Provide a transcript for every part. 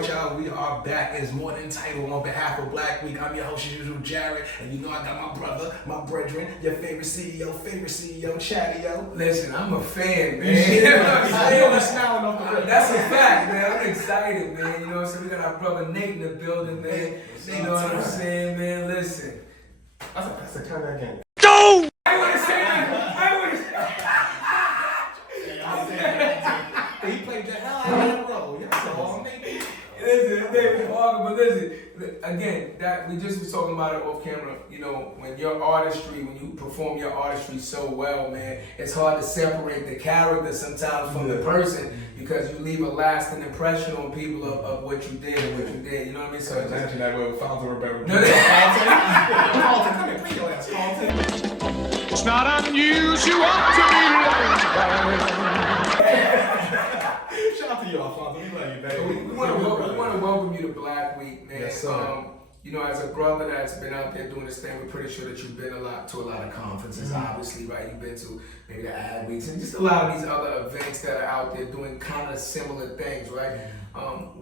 right, y'all, we are back. It's more than title on behalf of Blackweek. I'm your host, as usual, Jared, and you know I got my brother, my brethren, your favorite CEO, Chatty-O. Listen, I'm a fan, man. That's a fact, man. I'm excited, man. You know what I'm saying? We got our brother Nate in the building, man. You know what I'm saying, man? Listen. That's a kind of game. Go! I want to say that. He played the hell out of that role. Listen, again, that we just was talking about it off camera. You know, when you perform your artistry so well, man, it's hard to separate the character sometimes from the person because you leave a lasting impression on people of what you did and what you did. You know what I mean? So imagine that way with Fountain Rebecca. It's not unusual to be loved. Shout out to you, Alfonso. We love you, baby. we want to welcome you to Blackweek, man. Yes, sir. You know, as a brother that's been out there doing this thing, we're pretty sure that you've been to a lot of conferences, obviously, right? You've been to maybe the Ad Weeks and just a lot of these other events that are out there doing kind of similar things, right?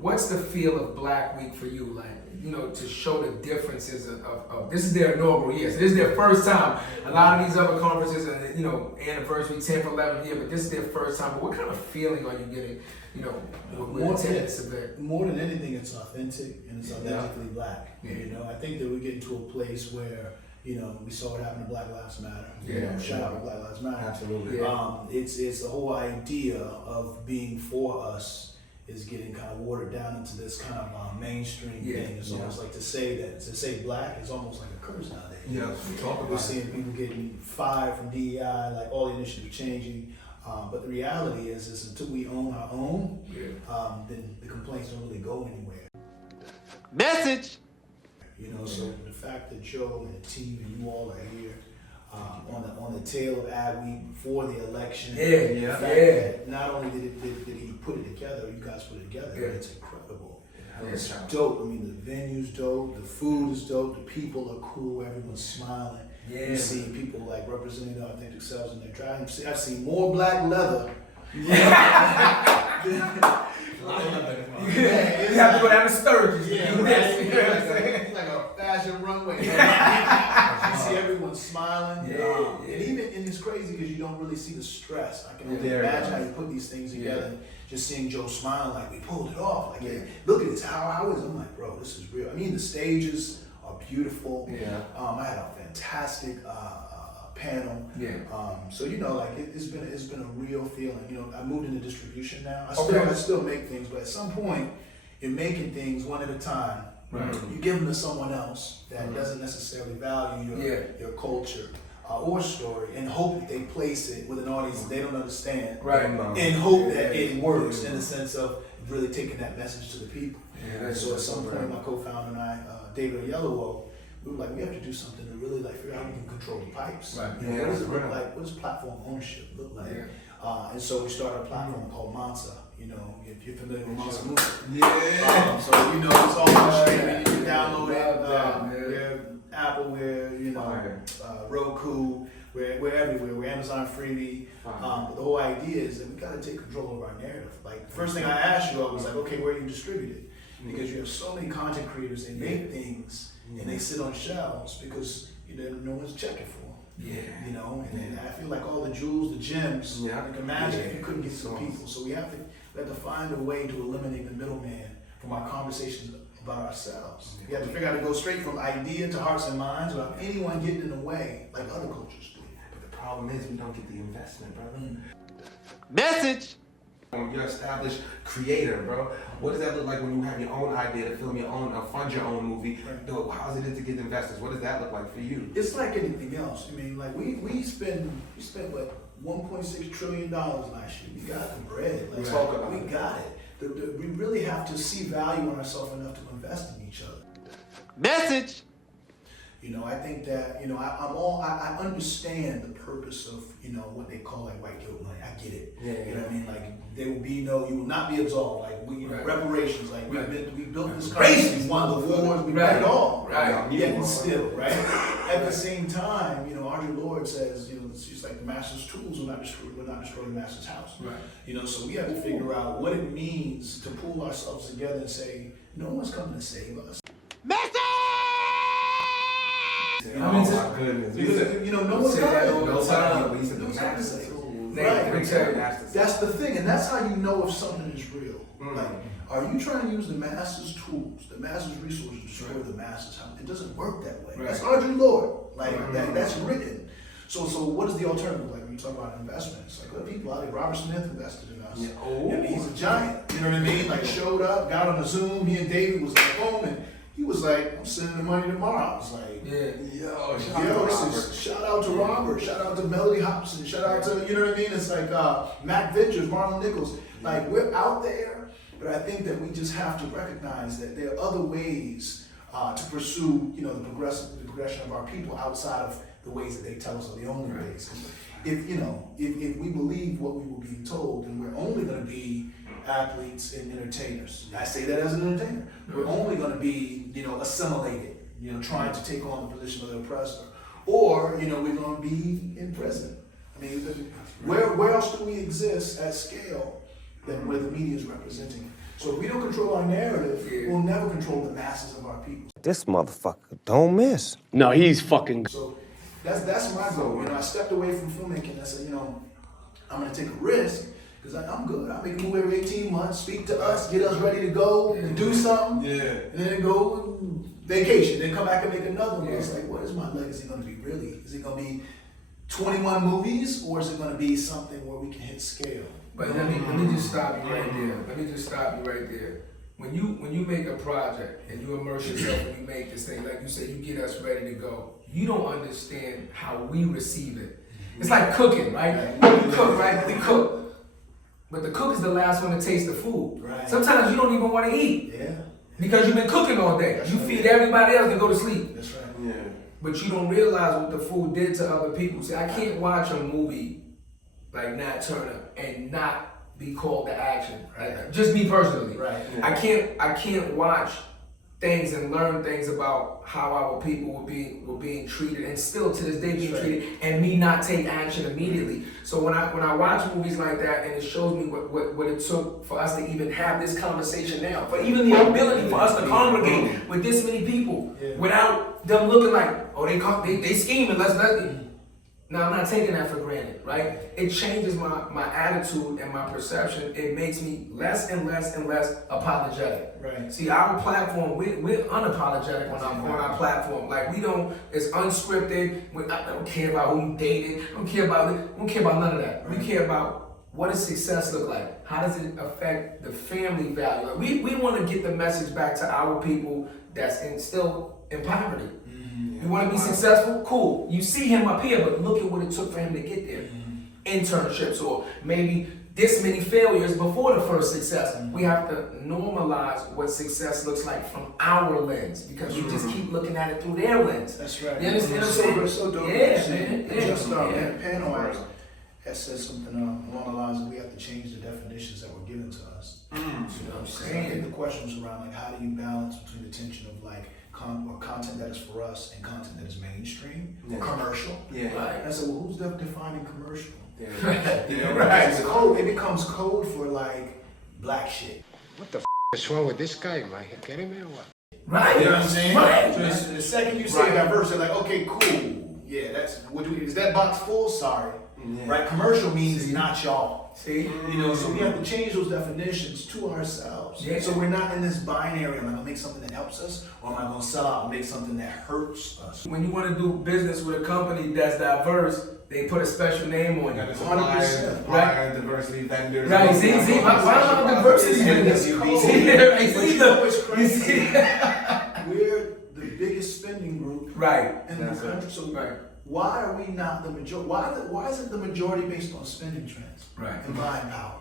What's the feel of Blackweek for you? Like, you know, to show the differences of this is their inaugural year. So this is their first time. A lot of these other conferences are, you know, anniversary, 10th, 11th year, but this is their first time. But what kind of feeling are you getting, you know, with attending this event? More than anything, it's authentic and it's authentically black. Yeah. You know, I think that we're getting to a place where, you know, we saw what happened to Black Lives Matter. Yeah, you know, shout out to Black Lives Matter. Absolutely. Yeah. It's the whole idea of being for us is getting kind of watered down into this kind of mainstream thing. It's almost like to say black is almost like a curse nowadays. Yeah, we talk about We're seeing people getting fired from DEI, like all the initiatives changing. But the reality is until we own our own, then the complaints don't really go anywhere. Message! You know, so the fact that Joe and the team and you all are here on the tail of Ad Week before the election, the fact that not only did he put it together, you guys put it together, but it's incredible. It's dope. I mean, the venue's dope, the food is dope, the people are cool, everyone's smiling. Yeah. You see people like representing their authentic selves in their driving. I've seen more black leather. You have to go down to Sturgis. It's like a fashion runway. You see everyone smiling. And it's crazy because you don't really see the stress. I can only imagine how you put these things together. And just seeing Joe smiling like we pulled it off. Like, hey, look at this. How is it? I'm like, bro, this is real. I mean, the stages are beautiful. I had a fantastic panel. So you know, like it's been a real feeling. You know, I moved into distribution now. I still make things, but at some point, you're making things one at a time. Right. You give them to someone else that doesn't necessarily value your culture or story, and hope that they place it with an audience that they don't understand. Right. And hope that it works in the sense of really taking that message to the people. So at some point, my co-founder and I, David Yellowo, we were like, we have to do something to really like figure out how we can control the pipes. Right. You know, what does it look like? What does platform ownership look like? And so we started a platform called Mansa. You know, if you're familiar with Mansa Movie. So you know, it's all on streaming. You can download it. We're Apple, we're Roku. We're everywhere. We're Amazon freebie. But the whole idea is that we got to take control of our narrative. Like, the first thing I asked you, I was like, okay, where do you distribute it? Because you have so many content creators, they make things and they sit on shelves because no one's checking for them. You know, and I feel like all the jewels, the gems, like imagine if you couldn't get to the people. So we have to find a way to eliminate the middleman from our conversations about ourselves. We have to figure out to go straight from idea to hearts and minds without anyone getting in the way like other cultures do. But the problem is we don't get the investment, brother. Message! You're an established creator, bro. What does that look like when you have your own idea to film your own, fund your own movie? Though, how's it to get investors? What does that look like for you? It's like anything else. I mean, like we spent what, $1.6 trillion last year. We got the bread. Like, we got it. We really have to see value in ourselves enough to invest in each other. Message! You know, I think that, you know, I understand the purpose of, you know, what they call like white guilt money. I get it. Yeah, You know what I mean? Like, there will be no, you will not be absolved. Like, we, reparations, like, we built this country, we won the wars, we done it all. Right. Yet still, right? At the same time, you know, our Lord says, you know, it's just like the master's tools will not destroy the master's house. Right. You know, so we have to figure out what it means to pull ourselves together and say, no one's coming to save us. Oh my goodness. You know, no one's coming. No time. But he said the No one's coming to master save us. tools. Right. That's the thing, and that's how you know if something is real. Mm. Like, are you trying to use the master's tools, the master's resources to destroy the master's house? It doesn't work that way. Right. That's our Lord. Like, that's written. So what is the alternative? Like when you talk about investments, like what people out there, Robert Smith invested in us. Yeah. I mean, he's a giant. You know what I mean? Like showed up, got on a Zoom. Me and David was like, boom, and he was like, I'm sending the money tomorrow. I was like, Yo, shout out to Robert, shout out to Melody Hobson, shout out to, you know what I mean? It's like Mac Ventures, Marlon Nichols. Like, we're out there, but I think that we just have to recognize that there are other ways to pursue, you know, the progression of our people outside of the ways that they tell us are the only ways. If we believe what we were being told, then we're only going to be athletes and entertainers. I say that as an entertainer. We're only going to be, you know, assimilated, you know, trying to take on the position of the oppressor, or, you know, we're going to be in prison. I mean, where else do we exist at scale than where the media is representing it? So if we don't control our narrative, we'll never control the masses of our people. This motherfucker don't miss. No, he's fucking. So that's my goal. You know, I stepped away from filmmaking. I said, you know, I'm going to take a risk. Because I'm good. I make a movie every 18 months, speak to us, get us ready to go and do something. Yeah. And then go vacation, then come back and make another one. It's like, what is my legacy going to be really? Is it going to be 21 movies, or is it going to be something where we can hit scale? But let me just stop you right there. When you make a project and you immerse yourself and you make this thing, like you said, you get us ready to go. You don't understand how we receive it. It's like cooking, right? You cook, right? We cook. But the cook is the last one to taste the food. Right. Sometimes you don't even want to eat. Yeah. Because you've been cooking all day. That's you right. feed everybody else and go to sleep. That's right. Yeah. But you don't realize what the food did to other people. See, I can't watch a movie like Nat Turner and not be called to action. Right. Just me personally. Right. I can't watch things and learn things about how our people were being treated and still to this day being treated, and me not take action immediately. So when I watch movies like that and it shows me what it took for us to even have this conversation now, for even the ability for us to congregate with this many people without them looking like, oh, they scheming, let's no, I'm not taking that for granted, right? It changes my attitude and my perception. It makes me less and less and less apologetic. Right. See, our platform, we're unapologetic on our platform. Like, it's unscripted. I don't care about who you dated. I don't care about none of that. Right. We care about what does success look like? How does it affect the family value? Like, we want to get the message back to our people that's still in poverty. You want to be successful? Cool. You see him up here, but look at what it took for him to get there. Internships, or maybe this many failures before the first success. We have to normalize what success looks like from our lens, because you just keep looking at it through their lens. That's right. You understand what I'm saying? It's so dope. Yeah, man. Yeah. Just panel has said something along the lines that we have to change the definitions that were given to us. You know what I'm saying? I think the question was around, like, how do you balance between the tension of, like, content that is for us and content that is mainstream, commercial. Yeah. Right. And I said, well, who's defining commercial? Yeah. You know, right. It's code. It becomes code for, like, black shit. What the is wrong with this guy? Am I kidding me or what? Right. You know what I'm saying? Right. So the second you say diverse, they're like, okay, cool. Yeah, is that box full? Sorry. Yeah. Right? Commercial means not y'all. See? You know, so we have to change those definitions to ourselves. Yeah. So we're not in this binary. Am I gonna make something that helps us, or am I gonna sell out and make something that hurts us? When you want to do business with a company that's diverse, they put a special name on you. 100%. Right. Diversity vendors. Right, see, why not diversity vendors? See, right, see, look, you see. We're the biggest spending group Right. in the country. So Right. why are we not the majority? Why is it the majority based on spending trends Right. and buying power?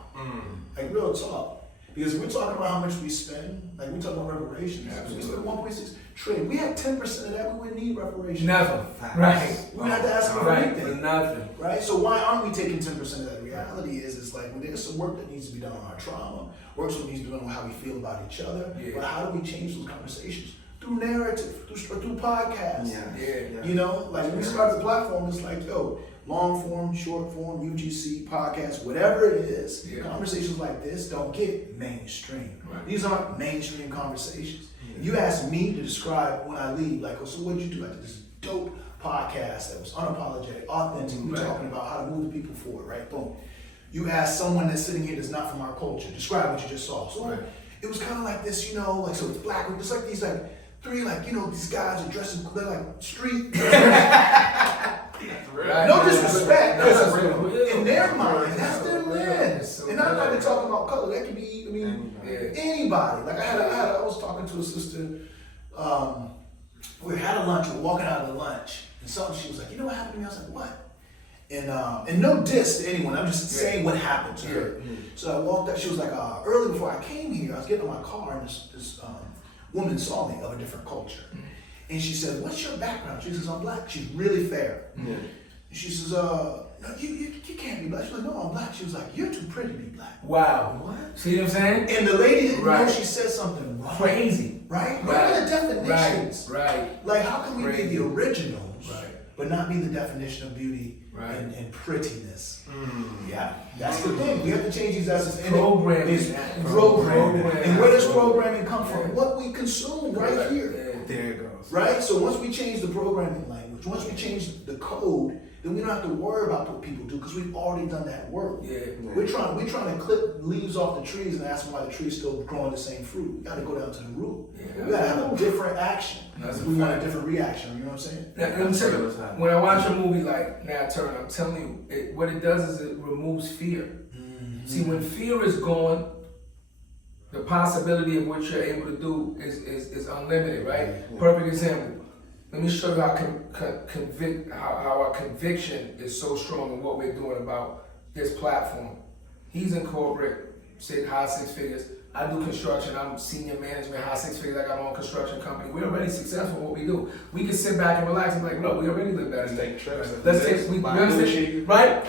Like, real talk. Because we're talking about how much we spend, like we're talking about reparations. Absolutely. We spend 1.6 trillion. We had 10% of that, we wouldn't need reparations. Never. Right. We would have to ask for Right. anything. For nothing. Right? So why aren't we taking 10% of that? The reality is, it's like, well, there's some work that needs to be done on our trauma, work that needs to be done on how we feel about each other. Yeah. But how do we change those conversations? Through narrative, through podcasts. Yeah. You know, like when we started the platform, it's like, yo, long form, short form, UGC, podcast, whatever it is, conversations like this don't get mainstream. Right. These aren't mainstream conversations. You ask me to describe when I leave, like, oh, so what'd you do? I did this dope podcast that was unapologetic, authentic. We're talking about how to move the people forward, right? Boom. You ask someone that's sitting here that's not from our culture, describe what you just saw. So it was kind of like this, you know, like, so it's Blackweek, it's like these, like, three, like, you know, these guys are dressed in, they're like street. Right. No disrespect. That's real. In their mind, that's their It's lens. so And I'm not real. even talking about color. That could be, I mean, anybody. Like I was talking to a sister. We had a lunch. We were walking out of the lunch, and something. She was like, "You know what happened to me?" I was like, "What?" And no diss to anyone. I'm just saying what happened to her. So I walked up. She was like, early before I came here, I was getting in my car, and this woman saw me of a different culture. And she said, "What's your background?" She says, "I'm black." She's really fair. And she says, "No, you can't be black." She was like, "No, I'm black." She was like, "You're too pretty to be black." Wow. What? See what I'm saying? And the lady didn't know Right. she said something wrong. Crazy. Right? What are the definitions? Right. Like, how can we Crazy. be the originals, Right. but not be the definition of beauty Right. and prettiness? Yeah, that's the thing. We have to change these essence. And Programming. it's Programming. And where does programming come from? What we consume right here. There it goes. Right? So once we change the programming language, once we change the code, then we don't have to worry about what people do because we've already done that work. We're trying to clip leaves off the trees and ask them why the tree's still growing the same fruit. We got to go down to the root. We got to have a different action. We want a different reaction. You know what I'm saying? Now, let me tell you, when I watch a movie like Nat Turner, I'm telling you, what it does is it removes fear. See, when fear is gone, the possibility of what you're able to do is unlimited, right? Perfect example. Let me show you how our conviction is so strong in what we're doing about this platform. He's in corporate, high six figures. I do construction. I'm senior management, high six figures. I got my own construction company. We're already successful in what we do. We can sit back and relax and be like, look, we already live better. Take trips. Let's take, we understand, right?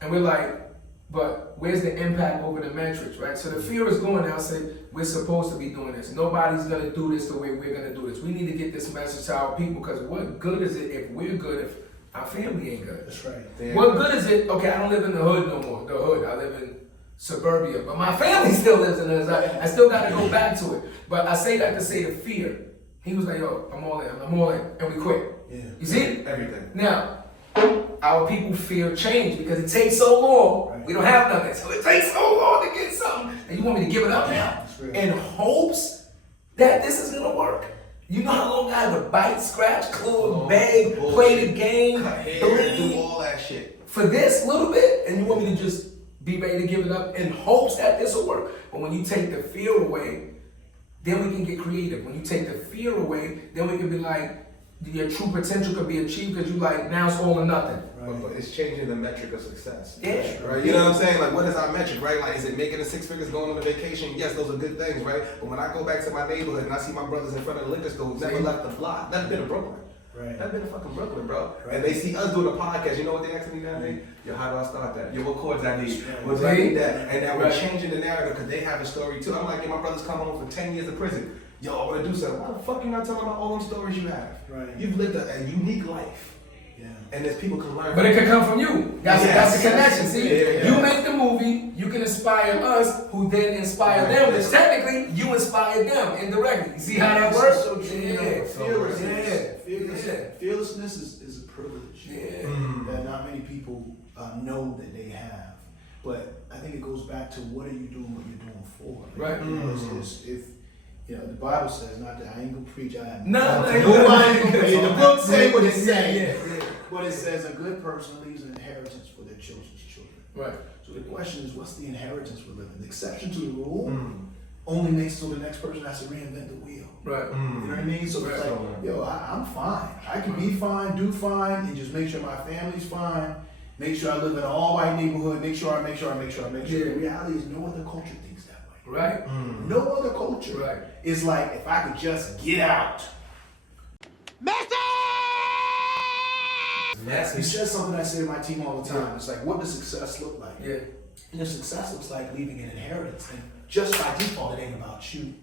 And we're like, but where's the impact over the metrics, right? So the fear is going now, say, we're supposed to be doing this. Nobody's gonna do this the way we're gonna do this. We need to get this message to our people, because what good is it if we're good if our family ain't good? That's right. What good is it? Okay, I don't live in the hood no more. The hood, I live in suburbia, but my family still lives in the hood. I still gotta go back to it. But I say that to say the fear. He was like, yo, I'm all in, and we quit. Yeah. You see? Everything. Now, our people fear change because it takes so long. Right. We don't have nothing, so it takes so long to get something. And you want me to give it up now That's real. in hopes that this is gonna work? You know how long I had to bite, scratch, claw, beg, play the game, Cut hair, bleed do all that shit. for this little bit, and you want me to just be ready to give it up in hopes that this will work? But when you take the fear away, then we can get creative. When you take the fear away, then we can be like, your true potential could be achieved because you like, now it's all or nothing. But it's changing the metric of success. Yeah. Right? You know what I'm saying? Like, what is our metric, right? Like, is it making the six figures, going on a vacation? Yes, those are good things, right? But when I go back to my neighborhood and I see my brothers in front of the liquor store who never left the block, never been to Brooklyn. Right. Never been to fucking Brooklyn, bro. Right. And they see us doing a podcast. You know what they ask me that day? Yo, how do I start that? Yo, what chords I need? Right. What do I need that? And now we're Right. changing the narrative because they have a story too. I'm like, yo, my brothers come home for 10 years of prison. Yo, I want to do something. Why the fuck you not telling about all them stories you have? Right. You've lived a unique life. Yeah. And there's people can learn. But it could come from you. That's the connection. See, Yeah. you make the movie, you can inspire us, who then inspire them, which technically you inspire them indirectly. You see how that works? So true. You know, Yeah. fearlessness. Yeah. Fearlessness is a privilege Yeah. that not many people know that they have. But I think it goes back to what are you doing, what you're doing for. Right. You know, if you know, the Bible says not that I ain't gonna preach. I have No, the book say what it says. Yeah. But it says a good person leaves an inheritance for their children's children. Right. So the question is, what's the inheritance we're living? The exception to the rule only makes it so the next person has to reinvent the wheel. Right. You know what I mean? So it's Right. like, yo, I'm fine. I can be fine, do fine, and just make sure my family's fine. Make sure I live in an all-white neighborhood. Make sure. Yeah. The reality is, no other culture thinks that way. Right. No other culture is like, if I could just get out. You said something I say to my team all the time. It's like, what does success look like? Yeah. And if success looks like leaving an inheritance, then just by default, it ain't about you.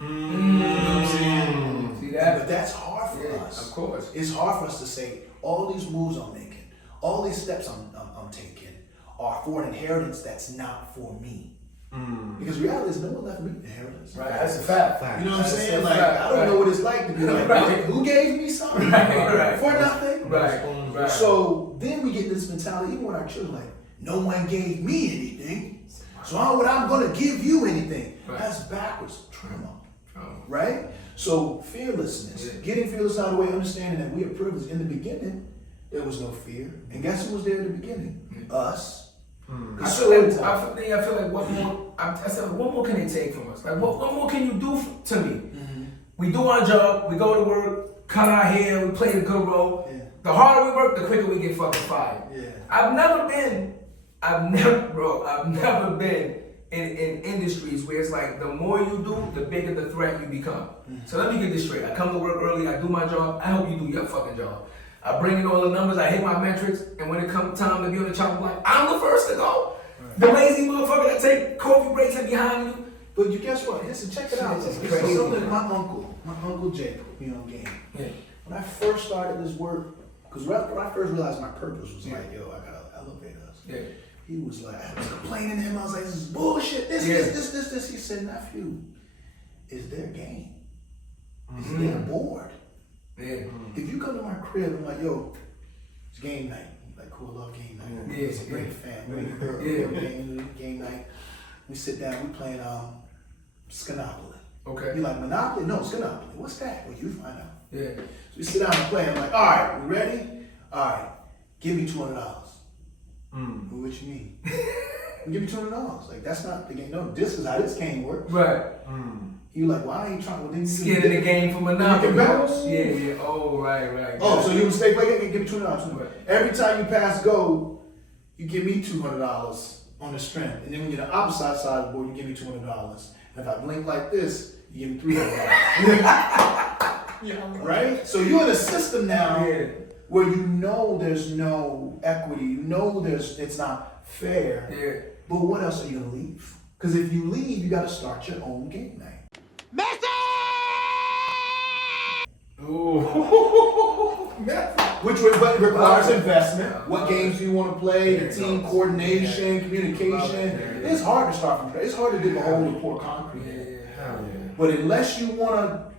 You know what I'm saying? See that? But that's hard for us. Of course. It's hard for us to say, all these moves I'm making, all these steps I'm taking are for an inheritance that's not for me. Because reality is no one left me an inheritance. Right, that's a fact. You know what I'm saying? Like, fact. I don't know what it's like to be like, who gave me something? For nothing? Right. So then we get this mentality, even with our children, like, no one gave me anything, so I'm going to give you anything. That's backwards. Trim up. Right? So fearlessness, getting fearless out of the way, understanding that we are privileged. In the beginning, there was no fear. And guess who was there in the beginning? Us. I feel like what more can they take from us? Like what more can you do to me? We do our job, we go to work, cut our hair, we play the good role. The harder we work, the quicker we get fucking fired. I've never been in industries where it's like the more you do, the bigger the threat you become. So let me get this straight. I come to work early, I do my job, I hope you do your fucking job. I bring in all the numbers, I hit my metrics, and when it comes time to be on the chopping block, I'm the first to go. The lazy motherfucker that take coffee breaks and behind you. But you guess what? Listen, check it out. This is something my uncle Jacob, game. When I first started this work, because when I first realized my purpose was like, yo, I gotta elevate us. He was like, I was complaining to him. I was like, this is bullshit. This. He said, nephew, it's their game. It's their board. If you come to my crib and like, yo, it's game night. Like, cool, I love game night. It's a great family. Game night. We sit down, we playing Skinopoly. Okay. You like Monopoly? No, Skinopoly. What's that? Well, you find out. So we sit down and play. I'm like, all right, we ready? All right, give me $200. What you mean? Give me $200. Like, that's not the game. No, this is how this game works. Right. You like, why ain't you trying? Well, then skin in the game for Monopoly. Yeah. Oh, right. Oh, so you mistake play game, give me $200. Every time you pass go, you give me $200 on the strength. And then when you're on the opposite side of the board, you give me $200. And if I blink like this, you give me $300. Right? So you're in a system now where you know there's no equity, you know it's not fair. But what else are you gonna leave? Because if you leave, you gotta start your own game night. Which requires investment. What games do you want to play? The team coordination, communication. It's hard to start from scratch. It's hard to dig a hole and pour concrete in. But unless you want to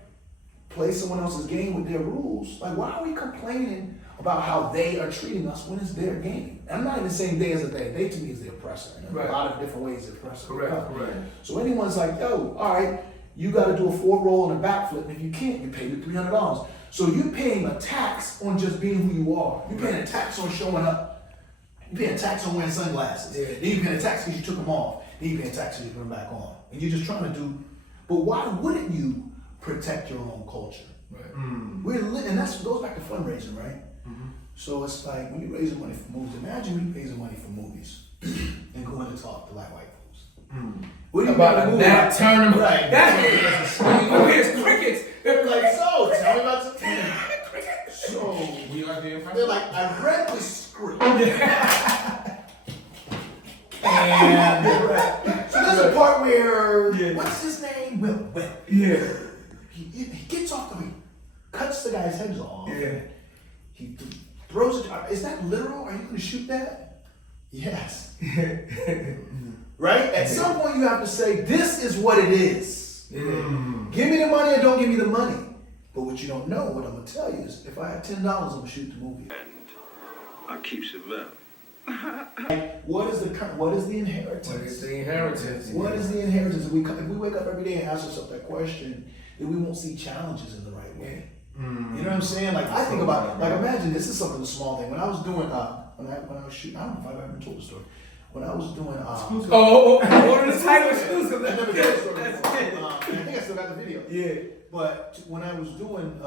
play someone else's game with their rules, like why are we complaining about how they are treating us when it's their game? I'm not even saying they as a they. They to me is the oppressor. And a lot of different ways the oppressor. Correct. So anyone's like, yo, all right, you got to do a forward roll and a backflip, and if you can't, you pay the $300. So you're paying a tax on just being who you are. You're paying a tax on showing up. You're paying a tax on wearing sunglasses. Then you're paying a tax because you took them off. Then you're paying a tax because you put them back on. And you're just trying to do. But why wouldn't you protect your own culture? And that goes back to fundraising, right? So it's like when you're raising money for movies. Imagine when you're raising money for movies and going to talk to like white folks. What do you about that tournament? Right. Here's crickets. They're like, so tell me about the team. So they're like, I read the script. And so there's a part where what's his name? Will. He gets off the cuts the guy's heads off. He throws it. Is that literal? Are you gonna shoot that? Yes. Right? At some point you have to say, this is what it is. Give me the money or don't give me the money. But what you don't know, what I'm gonna tell you is, if I had $10, I'm gonna shoot the movie. And I keeps it love. What is the inheritance? What is the inheritance? What is the inheritance? If we wake up every day and ask ourselves that question, then we won't see challenges in the right way. You know what I'm saying? Like I think about, like imagine this is something, a small thing. When I was doing, when I was shooting, I don't know if I've ever told the story. when I was doing Oh, order the title exclusive. I never told the story before. I think I still got the video. Yeah. But when I was doing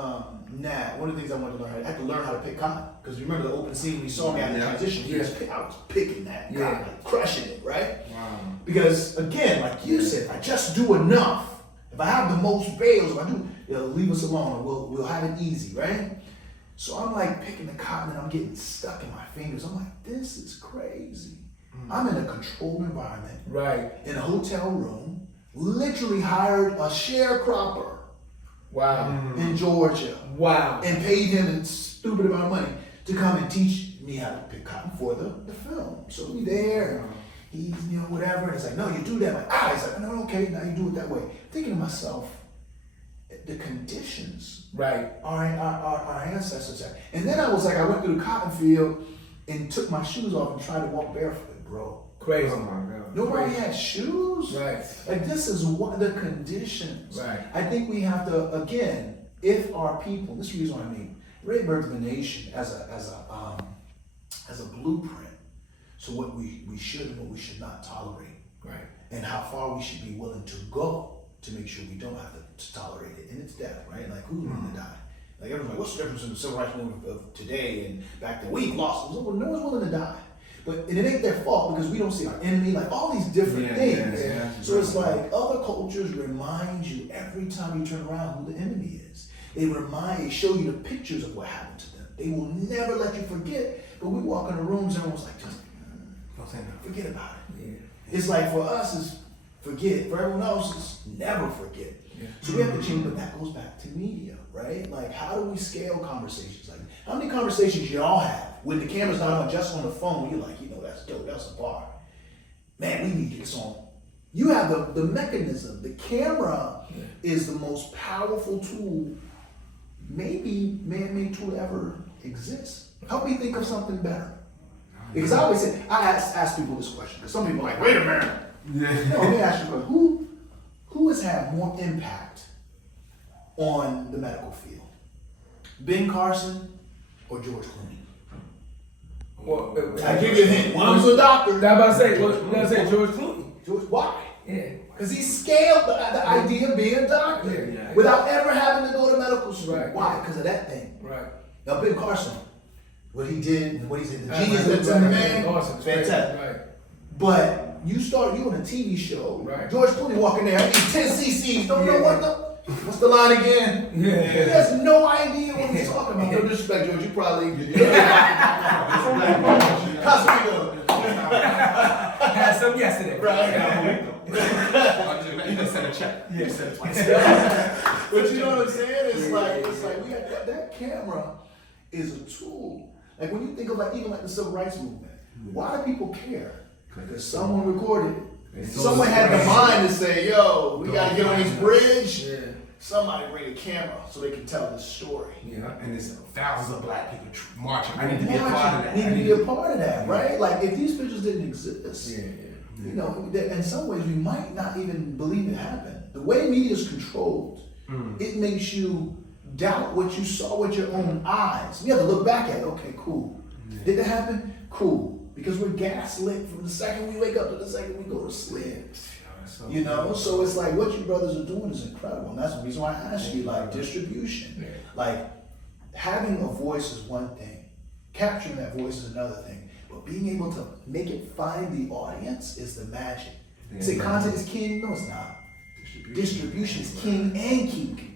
NAT, one of the things I wanted to learn, I had to learn how to pick cotton. Because remember the open scene when you saw me at the transition, I was picking that cotton, like crushing it, right? Wow. Because again, like you said, if I just do enough, if I have the most bales, if I do, it'll leave us alone, or we'll have it easy, right? So I'm like picking the cotton and I'm getting stuck in my fingers. I'm like, this is crazy. I'm in a controlled environment, Right. in a hotel room, literally hired a sharecropper Wow. in Georgia Wow. and paid him a stupid amount of money to come and teach me how to pick cotton for the film. So we there, and he's, whatever, and it's like, no, you do that. I'm like, he's like, no, okay, now you do it that way. Thinking to myself, the conditions Right. our ancestors had. And then I was like, I went through the cotton field and took my shoes off and tried to walk barefoot, bro. Crazy. Oh my God. Nobody had shoes. Right. Like this is what the conditions. Right. I think we have to, again, if our people, this is the reason what I mean, Ray birthed the nation as a blueprint. So what we should and what we should not tolerate. Right. And how far we should be willing to go to make sure we don't have to tolerate it. And it's death, right? Like who's willing to die? Like everyone's like, what's the difference in the civil rights movement of today and back then? We've lost. Well, no one's willing to die. And it ain't their fault because we don't see our enemy, like all these different things. Yeah. So it's like other cultures remind you every time you turn around who the enemy is. They show you the pictures of what happened to them. They will never let you forget. But we walk in the rooms and everyone's like, just forget about it. Yeah. It's like for us, it's forget. For everyone else, it's never forget. Yeah. So we have to change, but that goes back to media, right? Like, how do we scale conversations? Like, how many conversations y'all have when the camera's not on, just on the phone? You're like, that's dope, that's a bar. Man, we need to get this on. You have the mechanism. The camera is the most powerful tool, maybe man-made tool to ever exist. Help me think of something better. Because I always say, I ask people this question, because some people are like, wait a minute. No, let me ask you, who has had more impact on the medical field? Ben Carson or George Clooney? Well, I give you a hint. One was a doctor. I'm about to say, George Clooney. George, why? Yeah. Because he scaled the idea of being a doctor Yeah. without ever having to go to medical school. Right. Why? Because of that thing. Right. Now, Ben Carson, what he did, the genius that's in the man, Awesome. fantastic. Right. But you on a TV show, Right. George Clooney walking there, I need 10 cc's, don't know what's the line again? Yeah. He has no idea what he's talking about. No disrespect, George, you probably... Casamigo. Had some yesterday. Right. You can send a check. Yeah. Send it twice. But you know what I'm saying? It's like we have that camera is a tool. Like when you think of even the civil rights movement, why do people care? Because someone recorded it. Someone had the mind to say, yo, we gotta get on this bridge. Yeah. Somebody bring a camera so they can tell this story. Yeah. And there's thousands of black people marching. I need to be a part of that. Need to be a part of that, right? Like if these pictures didn't exist, Yeah. you know, in some ways we might not even believe it happened. The way media is controlled, it makes you doubt what you saw with your own eyes. You have to look back at it. Okay, cool. Did that happen? Cool. Because we're gaslit from the second we wake up to the second we go to sleep. You know, so it's like what you brothers are doing is incredible. And that's the reason why I asked you, like distribution. Yeah. Like having a voice is one thing. Capturing that voice is another thing. But being able to make it find the audience is the magic. Yeah. Say content is king? No, it's not. Distribution is king and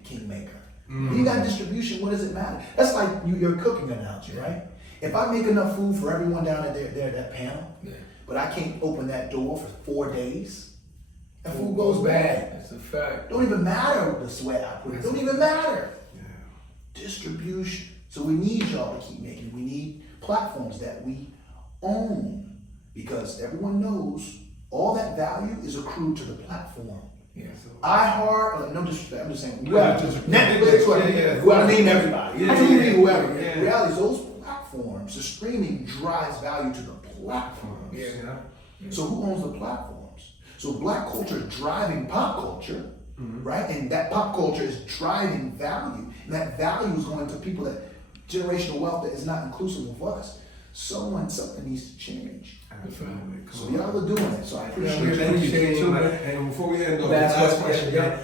kingmaker. If you got distribution, what does it matter? That's like your cooking analogy, right? If I make enough food for everyone down at that panel, but I can't open that door for 4 days, that food goes bad. That's a fact. Don't even matter the sweat I put in. Don't even matter. Distribution. So we need y'all to keep making. We need platforms that we own because everyone knows all that value is accrued to the platform. Yeah. iHeart, no disrespect, I'm just saying, whoever, Netflix, Yeah. whoever, name everybody, Yeah. TV, whoever. Yeah. The reality is those platforms, the streaming drives value to the platforms. Yeah. So who owns the platforms? So black culture is driving pop culture, right? And that pop culture is driving value. And that value is going to people that generational wealth that is not inclusive of us. something needs to change. Absolutely. So y'all are doing it. So I appreciate it. Thank you, Appreciate you, man. And before we end off, Last last question, question, yeah. man.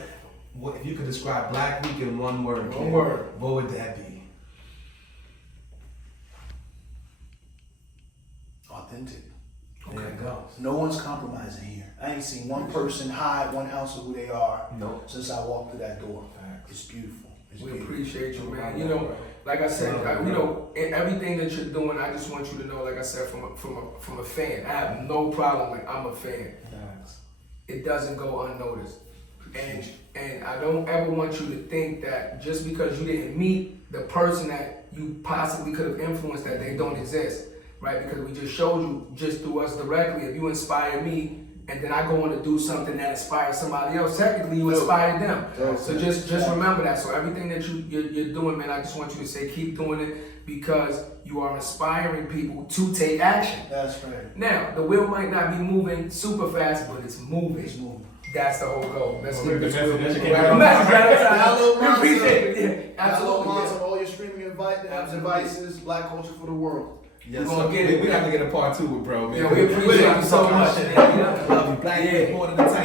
What if you could describe Black Week in one word? One kid, word. What would that be? Authentic. There it goes. No one's compromising here. I ain't seen one person hide 1 ounce of who they are Nope. since I walked through that door. It's beautiful. It's We beautiful. appreciate you, man. You know, like I said, you know, in everything that you're doing, I just want you to know, like I said, from a fan, I have no problem. Like I'm a fan. It doesn't go unnoticed, and I don't ever want you to think that just because you didn't meet the person that you possibly could have influenced, that they don't exist, right? Because we just showed you just through us directly. If you inspire me, and then I go on to do something that inspires somebody else, technically you inspired them. So just remember that. So everything that you're doing, man, I just want you to say keep doing it because you are inspiring people to take action. That's right. Now, the wheel might not be moving super fast, but it's moving. It's moving. That's the whole goal. Let's Well, keep this the wheel message moving. that you Download We appreciate it. Yeah, Download absolutely. Monster Yeah. on all your streaming devices. Black culture for the world. Yes, We're gonna get it. We have to get a part 2 with bro, man. Yeah, we appreciate you so much. I love you. Black Yeah. more than the title.